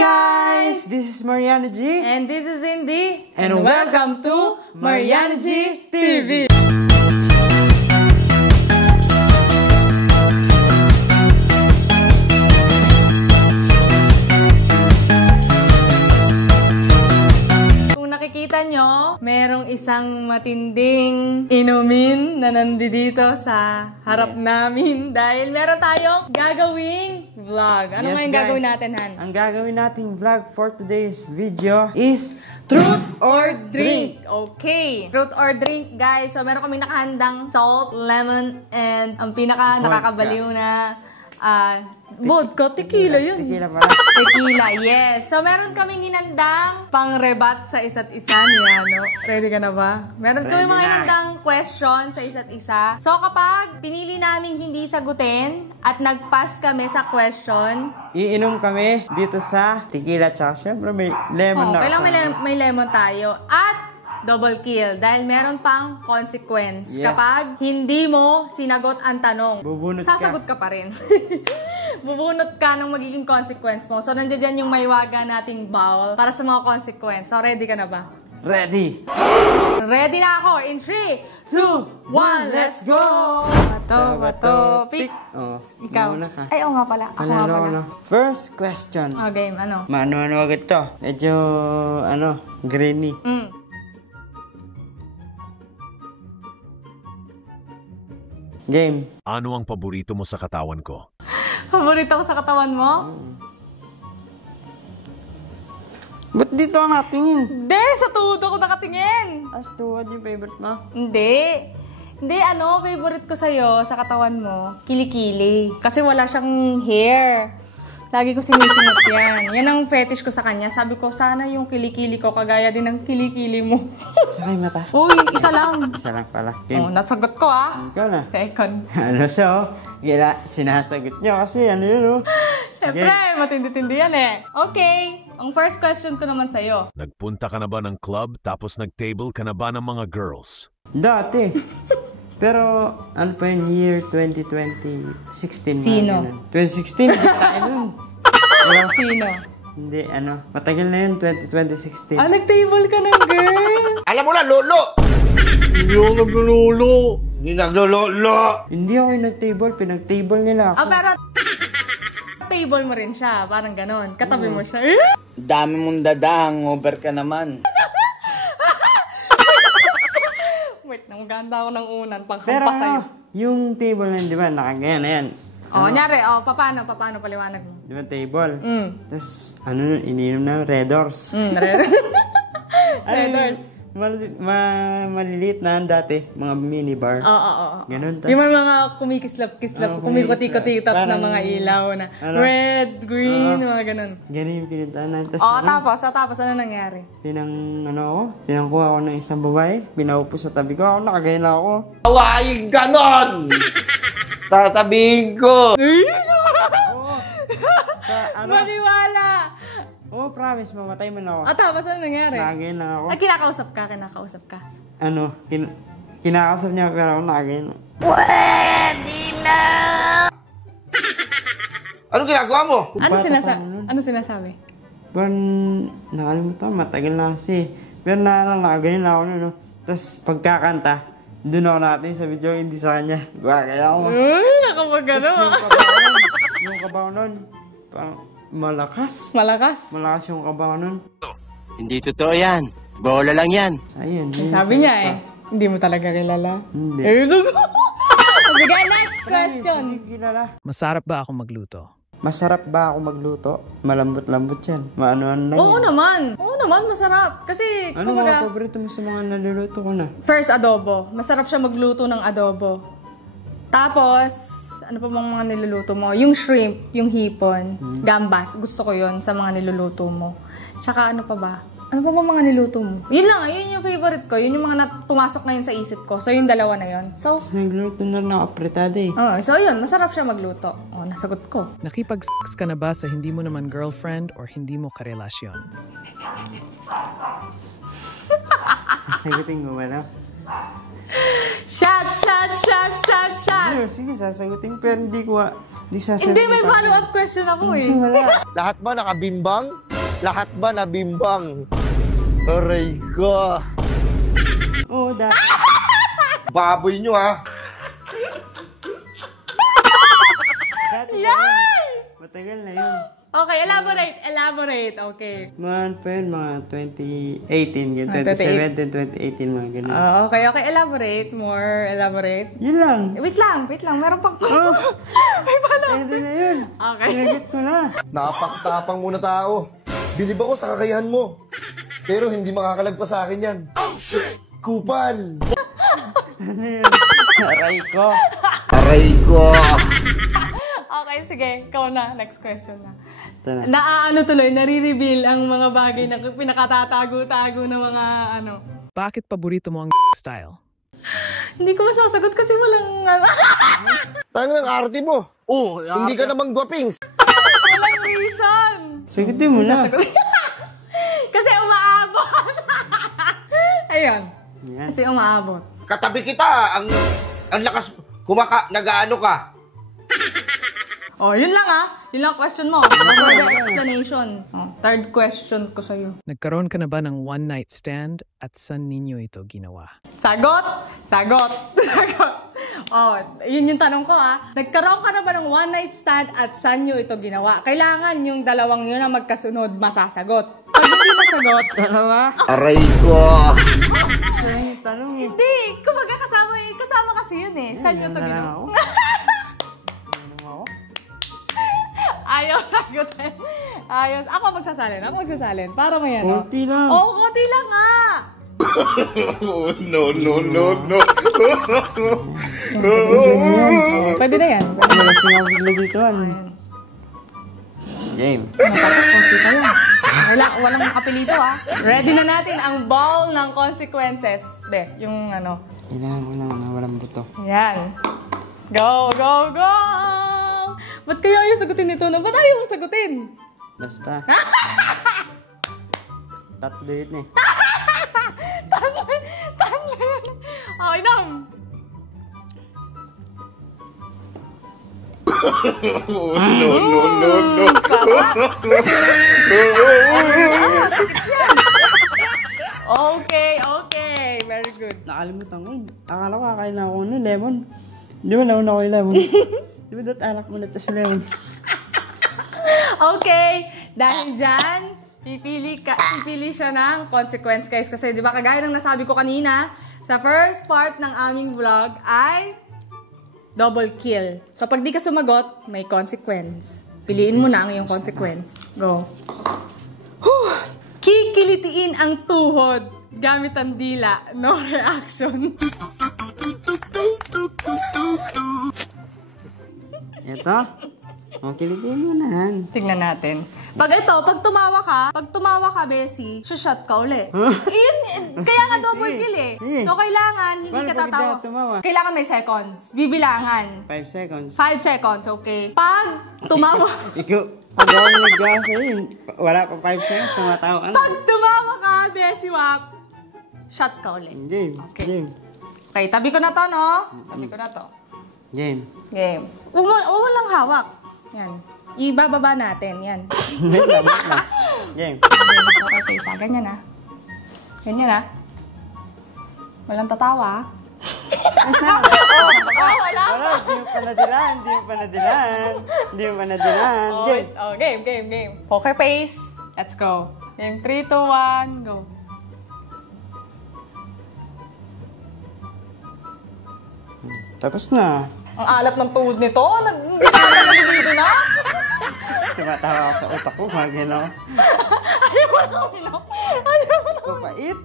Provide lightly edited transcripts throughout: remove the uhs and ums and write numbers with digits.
guys! This is Mariana G. And this is Indy. And welcome to Mariana G TV. Kung nakikita nyo, merong isang matinding inumin na nandito sa harap namin dahil meron tayong gagawing vlog. Ano nga yung gagawin natin, Han? Ang gagawin nating vlog for today's video is Truth or Drink. Okay. Truth or Drink, guys. So, meron kaming nakahandang salt, lemon, and ang pinaka nakakabaliw na vodka. Tequila yun. Tequila pala. Tequila, yes. So, meron kaming hinandang pang-rebat sa isa't isa niya, no? Ready ka na ba? Meron kaming mga hinandang question sa isa't isa. So, kapag pinili namin hindi sagutin at nag-pass kami sa question, Iinom kami dito sa tequila, tsaka syempre may lemon na. Kailangan may lemon tayo. At double kill dahil meron pang consequence. Yes. Kapag hindi mo sinagot ang tanong, Bubunot sasagot ka pa rin. Bubunot ka ng magiging consequence mo. So, nandiyan dyan yung maywaga nating bowl para sa mga consequence. So, ready ka na ba? Ready! Ready na ako! In 3, 2, 1, let's go! Bato, pick! Oh, Ikaw. mauna ka. Ay, oo nga pala. Ako nga pala. First question. Oh, game, ano? Ano agad to? Medyo, grainy. Game. Ano ang paborito mo sa katawan ko? Paborito ko sa katawan mo? Ba't dito ang natingin? Hindi! Sa tuhod ako nakatingin! As to, ano yung favorite mo? Hindi. Hindi, favorite ko sa'yo, sa katawan mo, kilikili. Kasi wala siyang hair. Lagi ko sinisingot yan. Yan ang fetish ko sa kanya. Sabi ko, sana yung kilikili ko, kagaya din ng kilikili mo. Tsaka yung mata. Uy, isa lang. Isa lang pala. Oh, nasagot ko Ikaw na. Tekon. Ano siya, sinasagot niyo kasi ano yun, Siyempre, matindi-tindi yan Okay, ang first question ko naman sa'yo. Nagpunta ka na ba ng club tapos nag-table ka na ba ng mga girls? Dati. Pero, ano pa yun, year 2020, 16. Sino? 2016, hindi tayo nun. Sino? Hindi, matagal na yun, 2016. Nag-table ka ng girl? Alam mo na, lolo! Hindi ako naglolo! Hindi naglolo! Hindi ako yung nag-table, pinag-table nila ako. Pero table mo rin siya, parang ganon. Katabi mo siya. Dami mong dadang, over ka naman. Wait, maganda ako ng unan, Pero panghampas sa'yo. yung table na yun, di ba, nakagaya na yan. Nyari, paano paliwanag mo? Di ba, table? Tapos, ininom na, Red Doors. Red Doors. Maliliit na dati, mga minibar. Oo. Ganun. Yung mga kumikislap, kumikoti-koti-top na mga ilaw na red, green, mga ganun. Ganun yung pinuntahan natin. Tapos ano nangyari? Pinangkuha ako ng isang babae, pinaupo sa tabi ko, ako nakagaya na ako. Hawaii ganon! Sasabihin ko! Maniwala! Promise, mamatay man ako. Tapos ano nangyari? Nakagaya na ako. Kinakausap ka. Kinakausap niya pero ako nakagaya na. Pwede na! Ano ginagawa mo? Ano sinasabi? Pero nakalimutan, matagal na kasi. Pero nakagaya na ako no. Tapos pagkakanta, doon ako natin sa video, hindi sa kanya. Kaya ako. Nakamagano. Yung kabaw nun, parang malakas yung kabaw nun. Hindi totoo yan. Bola lang yan. Ayun. Sabi niya hindi mo talaga kilala. Hindi. Sige, next question. Masarap ba ako magluto? Masarap ba ako magluto? Malambot-lambot yan. Maano-ano lang Oo naman, masarap. Kasi, ano mga paborito mo sa mga naluluto ko na? First, adobo. Masarap siya magluto ng adobo. Tapos, ano pa bang mga niluluto mo? Yung shrimp, yung hipon, gambas. Gusto ko yun sa mga niluluto mo. Tsaka ano pa ba? Ano pa bang mga niluto mo? Yun lang, yun yung favorite ko. Yun yung mga pumasok ngayon sa isip ko. So, yung dalawa na yun. So, nagluto na ng apretada so yun, masarap siya magluto. Nasagot ko. Nakipag-sex ka na ba sa hindi mo naman girlfriend or hindi mo karelasyon? Sasagutin mo ba na? Shot! Sige, sasagutin. Pero hindi sasagutin. Hindi, may follow-up question ako Wala. Lahat ba nakabimbang? Lahat ba nabimbang? Aray ko. Oo, Baboy nyo ha. dati pa yun. Matagal na yun. Okay, elaborate. Okay. Mga pa yun, mga 2018, yun, 2017, 2018, mga ganun. Okay, elaborate. Yun lang. Wait lang, meron pang... Oh, Ay, paano? pwede na yun. Okay. Sinagot ko na. Napakatapang muna tao. Bilib ako sa kakayahan mo. Pero hindi makakalagpas sa akin yan. Oh, shit! Kupal! Ano yun? Aray ko. Aray ko! Okay, sige. Ikaw na. Next question na. Ito na. Naaano tuloy, nare-reveal ang mga bagay na pinakatatago-tago ng mga ano. Bakit paborito mo ang style? Hindi ko masasagot kasi walang... Tangang arte mo. Oh, hindi ka namang gwapings. walang reason. Sagutin mo na. Kasi umaabot. Ayun. Yan. Kasi umaabot. Katabi kita. Ang lakas. Nag-aano ka. Oh, yun lang Yun lang question mo. No further explanation. Oh, third question ko sa'yo. Nagkaroon ka na ba ng one-night stand at saan ninyo ito ginawa? Sagot! Oh, yun yung tanong ko Nagkaroon ka na ba ng one night stand at saan nyo ito ginawa? Kailangan yung dalawang yun na magkasunod masasagot. Pag hindi nasagot, Dalawa. Aray ko! Saan yung tanong eh? hindi. Kumbaga kasama kasi yun Saan nyo ito ginawa? Ayaw sagutin. Ayos. Ako magsasalin. Para mo yan. Konti lang. Oo, konti lang No. Pwede na yan. Wala sinabigla dito. Game. Tapos konti pa yan. Walang apelyido Ready na natin ang ball ng consequences. Yung ano. Kailangan ko lang na walang buto. Yan. Go! Ba't kaya ayaw sagutin ito? Ba't ayaw mo sagutin? Basta. Tatlo yun eh. Tanlo yun. Oh, inom. No. Okay. Very good. Nakalimutan ko. Akala ko kakain na ako lemon. Di ba nauna ko yung lemon? Di ba dapat alak mo na ito sa lemon? Okay. Dahil dyan, pipili siya ng consequence, guys. Kasi di ba kagaya ng nasabi ko kanina, sa first part ng aming vlog ay double kill. So pag di ka sumagot, may consequence. Piliin mo na ang iyong consequence. Go. Kikilitiin ang tuhod gamit ang dila. No reaction. Ito. O, kilitin mo na. Tingnan natin. Pag tumawa ka, Bessie, shot ka uli. Kaya nga double kill So, kailangan, hindi Paano ka pag tatawa. hindi tumawa? Kailangan may seconds. Bibilangan. 5 seconds. 5 seconds, okay. Pag tumawa, Ikaw, pag ako nag-gasa yun, wala pa 5 seconds, tumatawa ka na. pag tumawa ka, Bessie Wap, shot ka uli. Game. Okay. Game. Okay, tabi ko na to, no? Tabi ko na to. Game. Game. Huwag mo lang hawak. Yan. Ibababa natin, yan. Wait lang. Game. Okay, isa. Ganyan Ganyan Walang tatawa wala. Wala, hindi mo pa nadilaan. Game. Game. Poker face. Let's go. Game 3, 2, 1, go. Tapos na. Ang alat ng tuhod nito. Hindi ka nagdito na. Tumatawa ako sa utak ko, magin ako. Ayaw mo. Papait.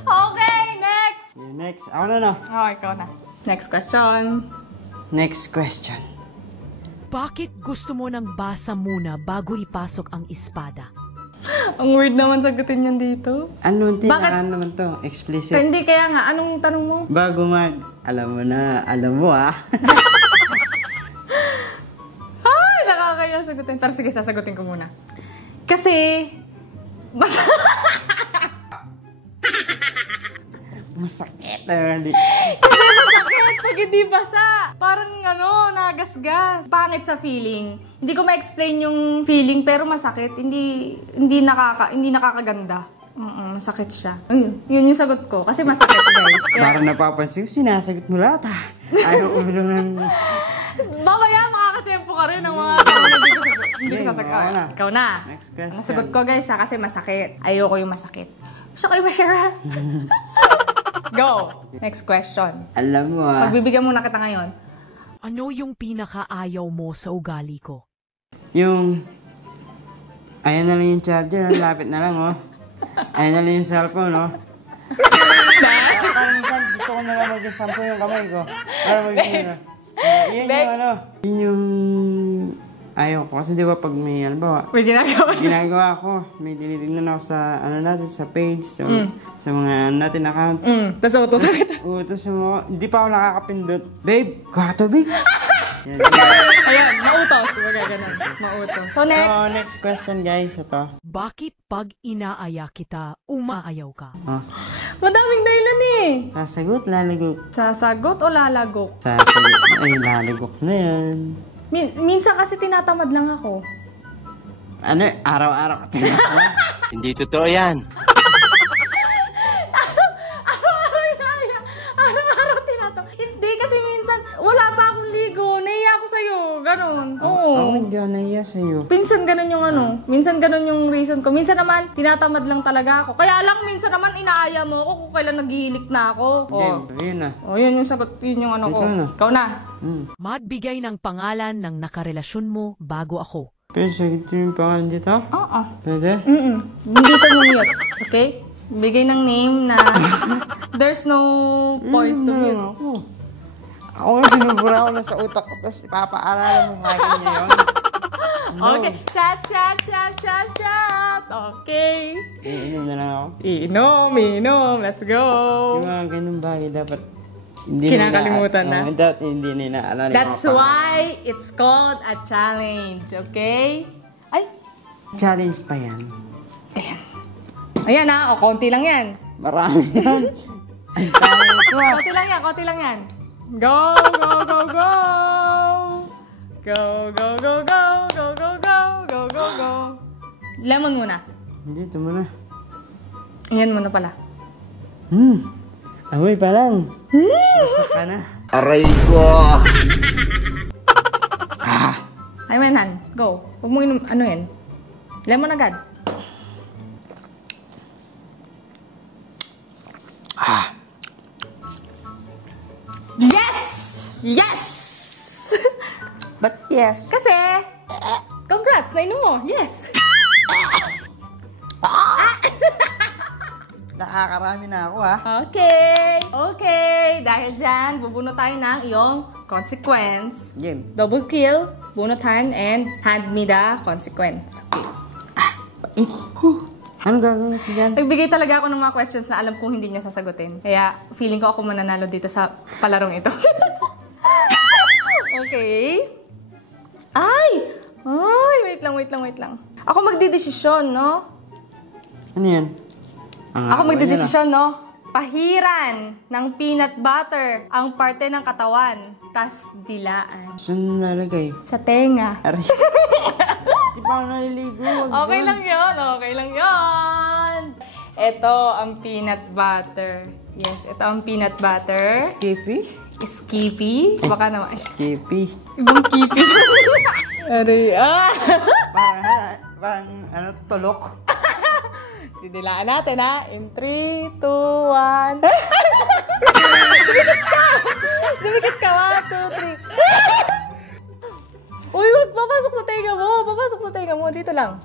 Okay, next. Okay, next. Ako na. Oh, ikaw na. Next question. Next question. Bakit gusto mo ng basa muna bago ipasok ang espada? Ang weird naman sagutin yan dito. Ano Bakit? naman to? Explicit. Hindi, kaya nga. Anong tanong mo? Bago alam mo Ay, nakakaya sagutin. Pero sige, sasagutin ko muna. Kasi, masakit. Kasi masakit. Masakit pag hindi basa. Parang nagasgas. Pangit sa feeling. Hindi ko ma-explain yung feeling pero masakit. Hindi nakakaganda. Masakit siya. Yun yung sagot ko. Kasi masakit, guys. Parang napapansin, sinasagot mo lahat Ayaw uminom ng... Mamaya makakachempo ka rin ng mga hindi ko sasagot. Ikaw na. Next question. Ang sagot ko, guys, kasi masakit. Ayoko yung masakit. Gusto ko yung ma-share. Go! Next question. Alam mo Pagbibigyan muna kita ngayon. Ano yung pinakaayaw mo sa ugali ko? Yung... Ayan na lang yung charger, lapit na lang Ayan na lang yung cellphone Parang minsan gusto ko na lang mag-sampo yung kamay ko. Para mag-gina. Yun yung... Ayaw ko. Kasi di ba pag may, May ginagawa ko. May tinitignan ako sa, natin, sa page, sa mga natin account. Tapos utosan kita. Utosan mo. Hindi pa ako nakakapindot. Babe, kwato, babe. Ayan, mautos. Baga ganun. Mautos. So, next question, guys. Ito. Bakit pag inaaya kita, umaayaw ka? Madaming dahilan Sasagot, lalagok. Sasagot o lalagok? Sasagot. Ay, lalagok na yan. Minsan kasi tinatamad lang ako. Araw-araw ka tinatamad? Hindi totoo yan. Araw-araw tinatamad. Hindi kasi minsan, wala pa akong ligo. Naiya ako sa'yo. Ganon. Oo. Ako hindi ako naiya sa'yo. Minsan ganon yung Minsan ganon yung reason ko. Minsan naman, tinatamad lang talaga ako. Kaya lang, minsan naman, inaaya mo ako kung kailan nagihilik na ako. Yun yun yung sagot. Yun yung ko. Ikaw na. Magbigay ng pangalan ng nakarelasyon mo bago ako. Pero sagot yung pangalan dito? Oo. Pwede? Dito mo mute. Okay? Bigay ng name na there's no point to mute. Ako nga sinubura ako na sa utak ko, tapos ipapaalala mo sa akin ngayon. Okay. Shot. Okay. Iinom na lang ako. Inom. Let's go. Yung mga ganun bagay dapat hindi Kinakalimutan na. Hindi na inaalala. That's why it's called a challenge. Okay? Ay. Challenge pa yan. Ayan konti lang yan. Marami yan. Ang dami ito Konti lang yan. Go. Go. Lemon muna. Hindi, ito muna. Yan muna pala. Amoy pa lang. Basak ka na. Aray ko! Ay, manhan. Go. Huwag mo yan. Lemon agad. Yes! But yes. Kasi, congrats, nainom mo. Yes. Nakakarami na ako Okay. Dahil dyan, bubuno tayo ng iyong consequence. Game. Double kill, bunutan, and hand me the consequence. Okay. Ano gagawin kasi dyan? Nagbigay talaga ako ng mga questions na alam kong hindi niya sasagutin. Kaya, feeling ko ako mananalo dito sa palarong ito. Okay. Ay, wait lang. Ako magdidesisyon, no? Ano yan? Ako magdidesisyon, no? Pahiran ng peanut butter ang parte ng katawan, tas dilaan. Saan nalagay? Sa tenga. Aray. Di pa ako naliligo. Okay lang yun. Ito ang peanut butter. Yes, ito ang peanut butter. Skippy? Skippy? Baka naman. Skippy. Ibang kipi. Aray, Parang, tulok. Didilaan natin, In 3, 2, 1. Dumikit ka. 1, 2, 3. Uy, wag. Papasok sa tenga mo. Dito lang.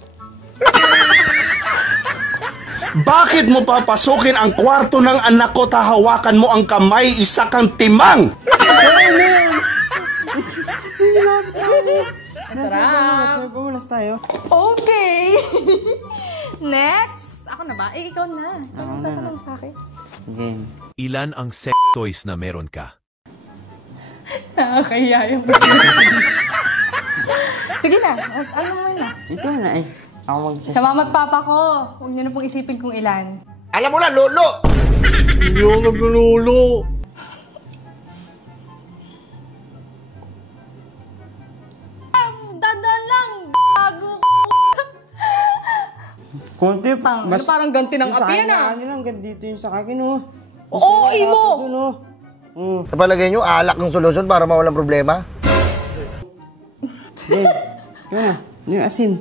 Bakit mo papasukin ang kwarto ng anak ko, tahawakan mo ang kamay, isa kang timang? Sarap. Pumalas tayo. Okay. Next. Ako na ba? Ikaw na. Ako na. Tatanong sa akin. Game. Ilan ang sex toys na meron ka? Nakakahiya yung Sige na. Ano mo na? Ito na Ako mag-set. Sa mama at papa ko, huwag niyo na pong isipin kung ilan. Alam mo na, lolo! Hindi ako naglululo. Konti. Parang ganti ng api yan ah. Sa akin lang, dito yung sa akin, oh. Oo, imo! Napalagay nyo, alak ng solusyon para mawalang problema? Then, yun na. Yung asin.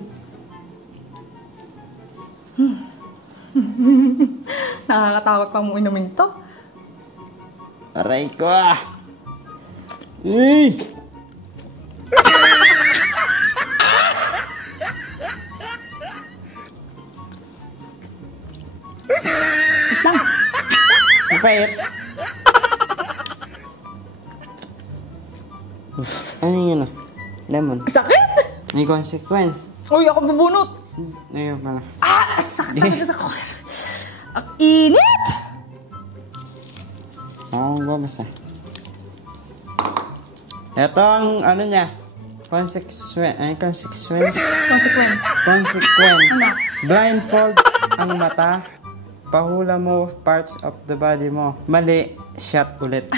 Nakakatakot pa mo inumin to. Aray ko ah. Pait. Ano yun ah? Lemon. Sakit! May consequence. Uy, ako bubunot. Ayun pala. Ah, sakit talaga ako. Ang init! Oo, babasa. Ito ang ano niya. Consequence. Blindfold ang mata. Pahula mo parts of the body mo. Mali. Shot ulit.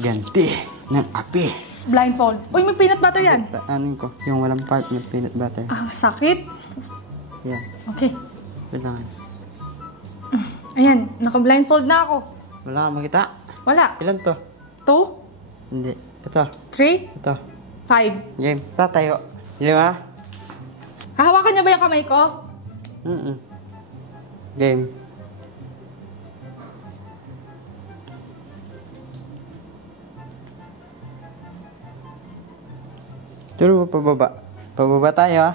Ganti ng api. Blindfold. Uy, may peanut butter yan. Ano ko? Yung walang part ng peanut butter. Ah, sakit. Yan. Okay. Kailangan. Ayan, naka-blindfold na ako. Wala kang makita. Wala. Ilan to? 2, Hindi. Ito. 3, Ito. 5. Game. Tatayo. Di ba? Hahawakan niya ba yung kamay ko? Game. Turo mo pababa. Pababa tayo ah.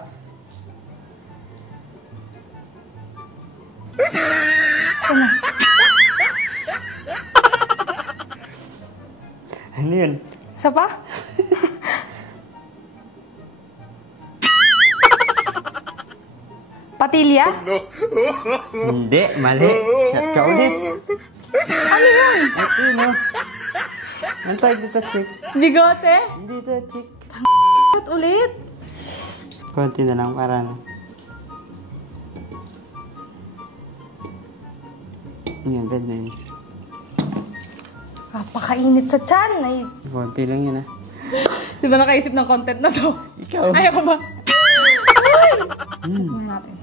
Ano yun? Isa pa? Patilya? Hindi, mali. Shot ka ulit. Ano yun? Ito yun oh. Ang tawag dito, chick? Bigote? Hindi ito, chick. At ulit? Konti na lang para na. Yan, bed na yun. Napakainit sa tiyan. Ay, Konti lang yun ah. di ba nakaisip ng content na to? Ikaw. Ayaw ko ba? Ay! Tignan natin.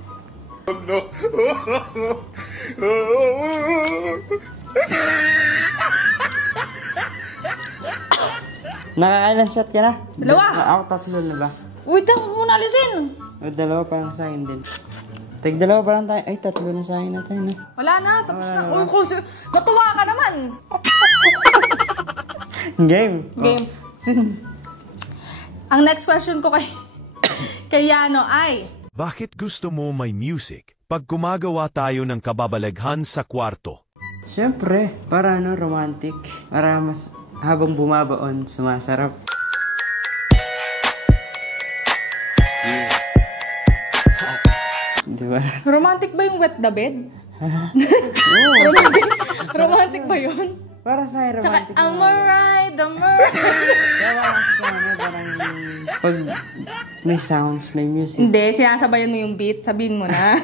Nakakailan shot ka na? Dalawa. Ako tatlo na ba? Wait, ako muna alisin. O, dalawa pa lang sa akin din. Dalawa pa lang tayo. Ay, tatlo na sa akin na tayo, no? Wala na, tapos na. Uy, natuwa ka naman. Game. Game. Ang next question ko kay Yano ay, Bakit gusto mo may music pag gumagawa tayo ng kababalaghan sa kwarto? Siyempre, para ano, romantic. Para mas habang bumabaon, sumasarap. Diba? romantic ba yung wet the bed? romantic ba yun? Para sa Tsaka, romantic. I'm alright, I'm alright. Kaya parang pag may sounds, may music. Hindi, sinasabayan mo yung beat, sabihin mo na.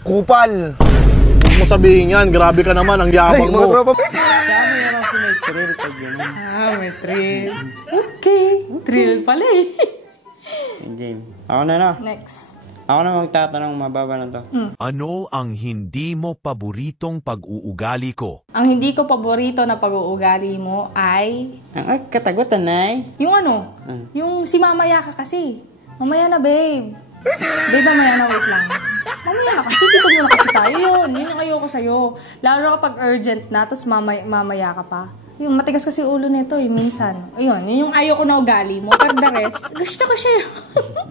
Kupal! Huwag mo sabihin yan, grabe ka naman, ang yabang mo. Kaya may naman si may thrill pag gano'n. May thrill. Okay, thrill pala eh. Game. Ako na no. Next. Ako na magtatanong, mababa na to. Ano ang hindi mo paboritong pag-uugali ko? Ang hindi ko paborito na pag-uugali mo ay... Ang katagutan na Yung ano? Yung si mamaya ka kasi. Mamaya na, babe. Babe, mamaya na, wait lang. Mamaya na kasi, dito muna kasi tayo yun. Yun yung ayoko sa'yo. Lalo kapag urgent na, tapos mamaya ka pa. Yung matigas kasi ulo nito, minsan. Ayun, yun yung ayoko na ugali mo. Pero the rest, gusto ko siya.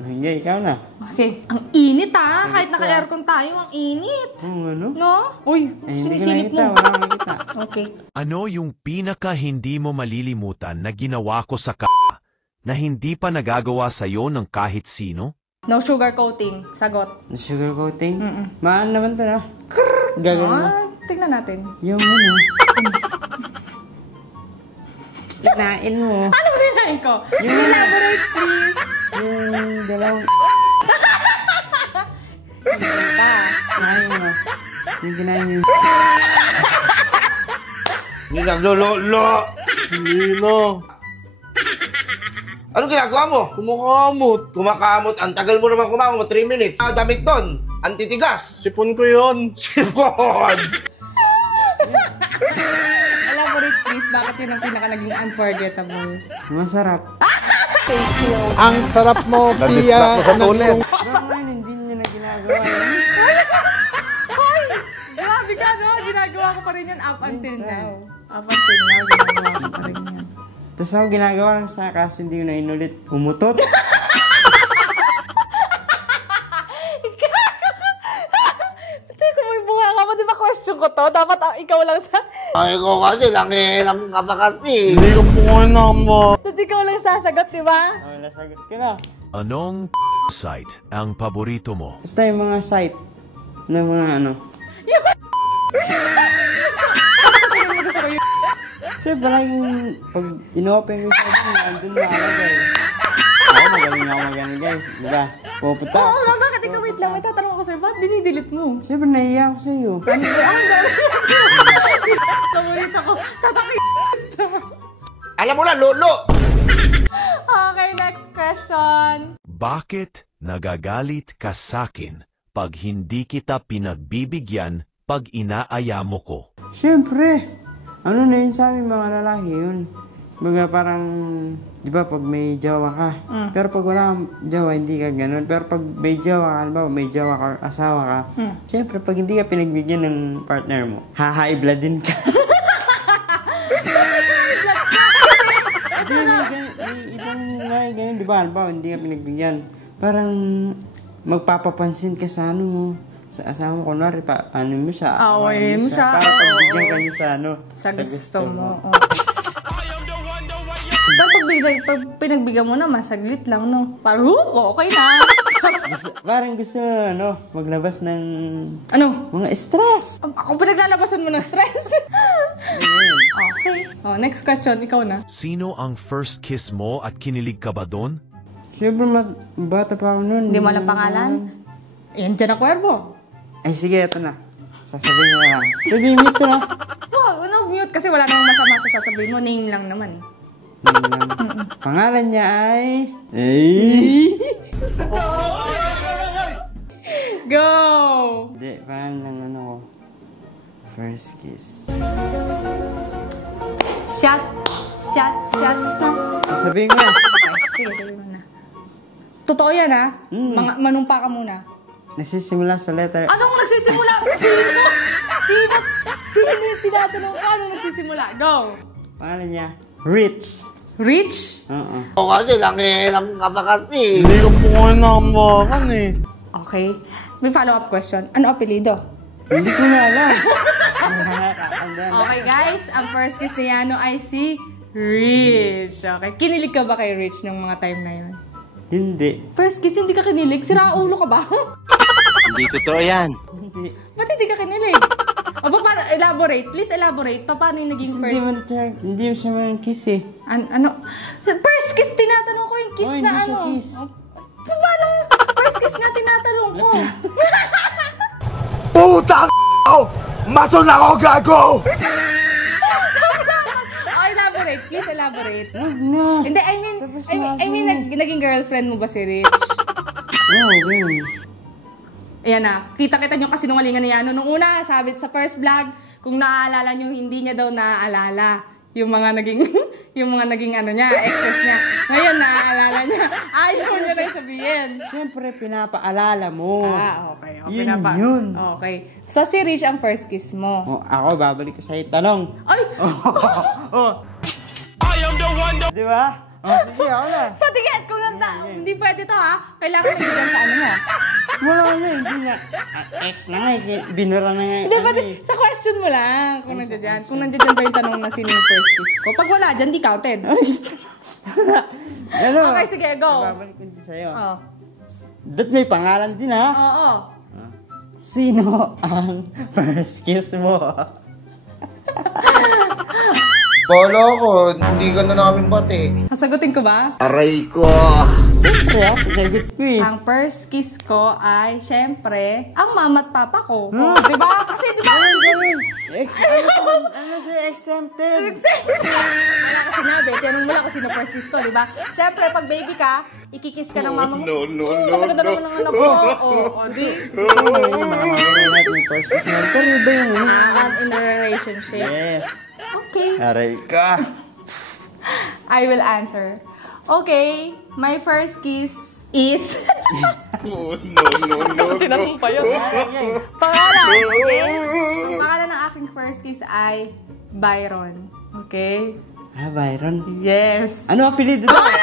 Hindi, ikaw na. Okay. Ang init ah. Kahit naka-aircon tayo, ang init. Ano? No? Uy, sinisilip mo. Wala kang makita. Okay. Ano yung pinaka hindi mo malilimutan na ginawa ko sa na hindi pa nagagawa sa'yo ng kahit sino? No sugar coating. Sagot. Sugar coating? Maan naman to na. Gagawin mo. Tignan natin. Yung ano. Kinain mo. Anong kinain ko? Elaborate, please. Yung dalawang... Kinain mo. Yung kinain yung... Hindi naglolo! Lino! Anong ginagawa mo? Kumukamot. Kumakamot. Ang tagal mo naman kumakamot. 3 minutes. Damit doon. Antitigas. Sipon ko yun. Sipon. Elaborate please, bakit yun ang pinaka naging unforgettable? Masarap. Ang sarap mo, Pia. Sa tulit. Parang ngayon, hindi niya na ginagawa yun. Grabe ka, no? Ginagawa ko pa rin yun up until now. Up until now, ginagawa ko pa rin yan. Tapos ako ginagawa lang sa kaso hindi ko na inulit. Umutot. Teka, may bunga ka pa. Di ba question ko to? Dapat ikaw lang sa... Ay ko kasi, nangiram ka pa kasi. Hindi ko po naman. Dapat ikaw lang sasagot, di ba? Oh, nasagot ka na. Anong site ang paborito mo? Basta yung mga site na mga ano. Siyempre, yung pag in-open ko sa akin, nandun na alagay. Ako, magaling ako magaling guys. Diba? Pupunta. Oo nga, bakit ikaw wait lang? May tatanong ako sa'yo, ba't dinidelete mo? Siyempre, nahiya ako sa'yo. Namulit ako. Tataki. Alam mo na, lolo. Okay, next question. Bakit nagagalit ka sakin pag hindi kita pinagbibigyan pag inaaya mo ko? Siyempre, ano na yun sa amin mga lalaki yun. Baga parang, di ba pag may jawa ka, pero pag wala kang jawa, hindi ka ganun. Pero pag may jawa ka, halimbawa may jawa ka or asawa ka, siyempre pag hindi ka pinagbigyan ng partner mo, high blood din ka. Hindi, may ibang ngay ganyan, di ba? Halimbawa, hindi ka pinagbigyan. Parang magpapapansin ka sa ano mo, sa asawa mo, kunwari pa, ano mo siya, Awayin mo siya. para pagbigyan ka niya sa ano, Sa gusto mo. Oh. Pero pag pinagbigyan mo naman, saglit lang, no? Parang, okay na. Parang gusto na, ano, maglabas ng Ano? mga stress. Ako pinaglalabasan mo ng stress. Okay. Oh, next question, ikaw na. Sino ang first kiss mo at kinilig ka ba doon? Siyempre, bata pa ako noon. Hindi mo alam pangalan? Yan dyan ang kwerbo. Ay, sige, ito na. Sasabihin mo na lang. Pwede mute ko na. Wow, mute kasi wala namang masama sa sasabihin mo. Name lang naman. Pangalan niya ay... Ay! Go! Hindi, pangalan ng ano ko. First kiss. Shot na. Sasabihin ko na. Sige, sabihin mo na. Totoo yan, ha? Manumpa ka muna. Nagsisimula sa letter. Anong nagsisimula? Sino yung tinatanong ka? Anong nagsisimula? Go! Pangalan niya, Rich. Rich? Oo. O kasi, nangiram ka pa kasi. Hindi ko po naman eh. Okay. May follow-up question. Ano apelido? Hindi ko na alam. Okay, guys. Ang first kiss ni Yano ay si Rich. Okay. Kinilig ka ba kay Rich nung mga time na yun? Hindi. First kiss, hindi ka kinilig? Sira ulo ka ba? Hindi totoo yan. Hindi. Ba't hindi ka kinilig? O ba, paano? Elaborate. Please elaborate. Paano yung naging Hindi first? man siya, hindi mo siya man kiss eh. Ano? First kiss, tinatanong ko yung kiss Oh, na hindi siya ano. kiss. Paano? First kiss nga tinatanong ko. Putang Mason ako, gago! Oh, elaborate. Please elaborate. Wag na. Hindi, Tapos I mean, naging girlfriend mo ba si Rich? Oo, ganun. Ayan na. Kita-kita nyo kasi nungalingan niya. Nung una, sabi sa first vlog, kung naaalala nyo, hindi niya daw naaalala yung mga naging, yung mga naging ano niya, exes niya. Ngayon, naaalala niya. Ayaw niya lang sabihin. Siyempre, pinapaalala mo. Okay. Yun. Okay. So, si Rich ang first kiss mo. Oh, ako, babalik ko sa'yo tanong. Ay! Oh. Di ba? Oh, sige, ako na. Patigit! Kung hindi pwede to, ha? Kailangan mo dyan sa ano mo. Wala na, hindi na. Ex na nga, binura na nga. Hindi, pwede. Sa question mo lang. Kung nandiyan dyan. Kung nandiyan dyan ba yung tanong na sino yung first kiss ko. Pag wala dyan, di counted. Ano? Okay, sige, go. Babalik ko din sa'yo. Oh. Dot may pangalan din, ha? Oo. Sino ang first kiss mo? Bolo ko, hindi ka na namin bati. Sasagutin ko ba? Aray ko. Siyempre, sinagot ko eh. Ang first kiss ko ay, syempre, ang mama at papa ko. Oh, diba? Kasi diba? Ano siya, exempted? Wala ka sinabi. Tinanong mo lang kung sino first kiss ko, diba? Syempre, pag baby ka, ikikiss ka ng mama mo. No. Ganda naman ng anak ko. Di. Natin first kiss na. Pero iba yung In a relationship. Yes. Okay. Aray ka. I will answer. Okay, my first kiss is... Tinanong pa yun. Pangalan, okay? Ang pangalan ng aking first kiss ay Byron. Okay? Byron? Yes. Ano apelido doon?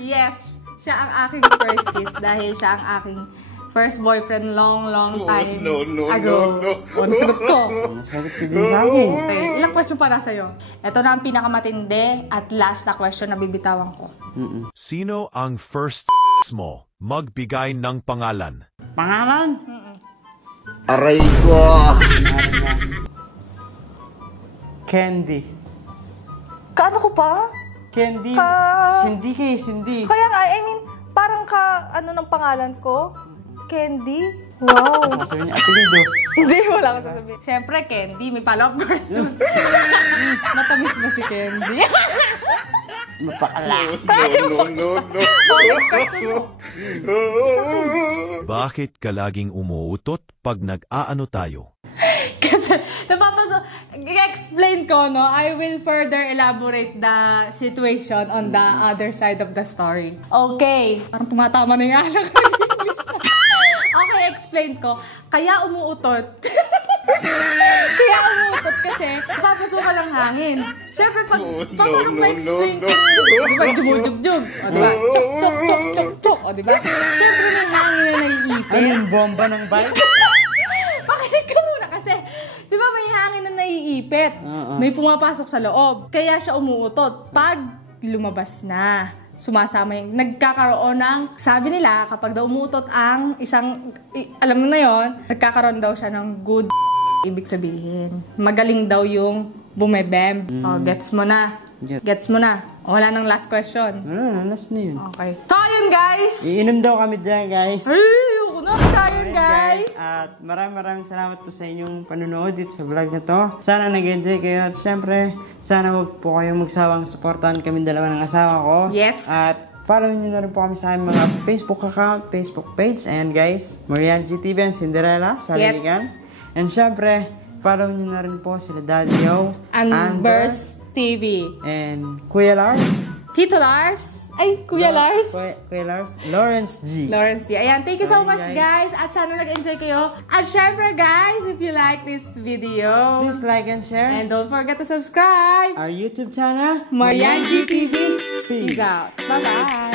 Yes, siya ang aking first kiss dahil siya ang aking first boyfriend long time ago. Nasagot ko. Nasagot ko din sa akin. Okay, ilang question para sa'yo? Ito na ang pinakamatindi at last na question na bibitawan ko. Sino ang first mo? Magbigay ng pangalan. Pangalan? Aray ko! Candy. Kaano ko pa? Candy. Cindy. Kaya nga, I mean, parang ano ng pangalan ko? Candy? Wow. Sasabihin niya, apelido. Hindi, wala ko sasabihin. Siyempre, Candy. May follow-up question. Matamis ba si Candy? Mapakala. Bakit ka laging umuutot pag nag-aano tayo? Kasi, i-explain ko, no? I will further elaborate the situation on the other side of the story. Okay. Parang tumatama na yung anak ko. Okay, explain ko. Kaya umuutot. Kasi papasukan ng hangin. Siyempre, pag parang ma-explain ko, diba, jumujug-jug. O, diba? Chok. O, diba? Siyempre, may hangin na naiipit. Ano yung bomba ng bike? Pakinig ka muna kasi, di ba may hangin na naiipit? May pumapasok sa loob. Kaya siya umuutot. Pag lumabas na, sumasama yung, nagkakaroon ng, sabi nila, kapag daw umuutot ang isang, alam mo na yon, nagkakaroon daw siya ng good ibig sabihin. Magaling daw yung bumebem. O, gets mo na. Gets mo na. O, wala nang last question. Last na yun. Okay. So, yun guys! Iinom daw kami dyan, guys. Ay, ayoko na. So, yun guys! At maraming salamat po sa inyong panunood dito sa vlog na to. Sana nag-enjoy kayo at syempre, sana huwag po kayong magsawang supportahan kami dalawa ng asawa ko. Yes. At follow nyo na rin po kami sa aming mga Facebook account, Facebook page. And guys, Marian GTV and Cinderella sa Liligan. And syempre, follow nyo na rin po sila Daddy Yo, Anbers TV. And Kuya Lars. Tito Lars. Ay, Kuya Lars. Kuya Lars. Lawrence G. Lawrence G. Ayan, thank you so much guys. At sana nag-enjoy kayo. At syempre guys, if you like this video, please like and share. And don't forget to subscribe our YouTube channel, Marian GTV. Peace Peace out. Bye-bye.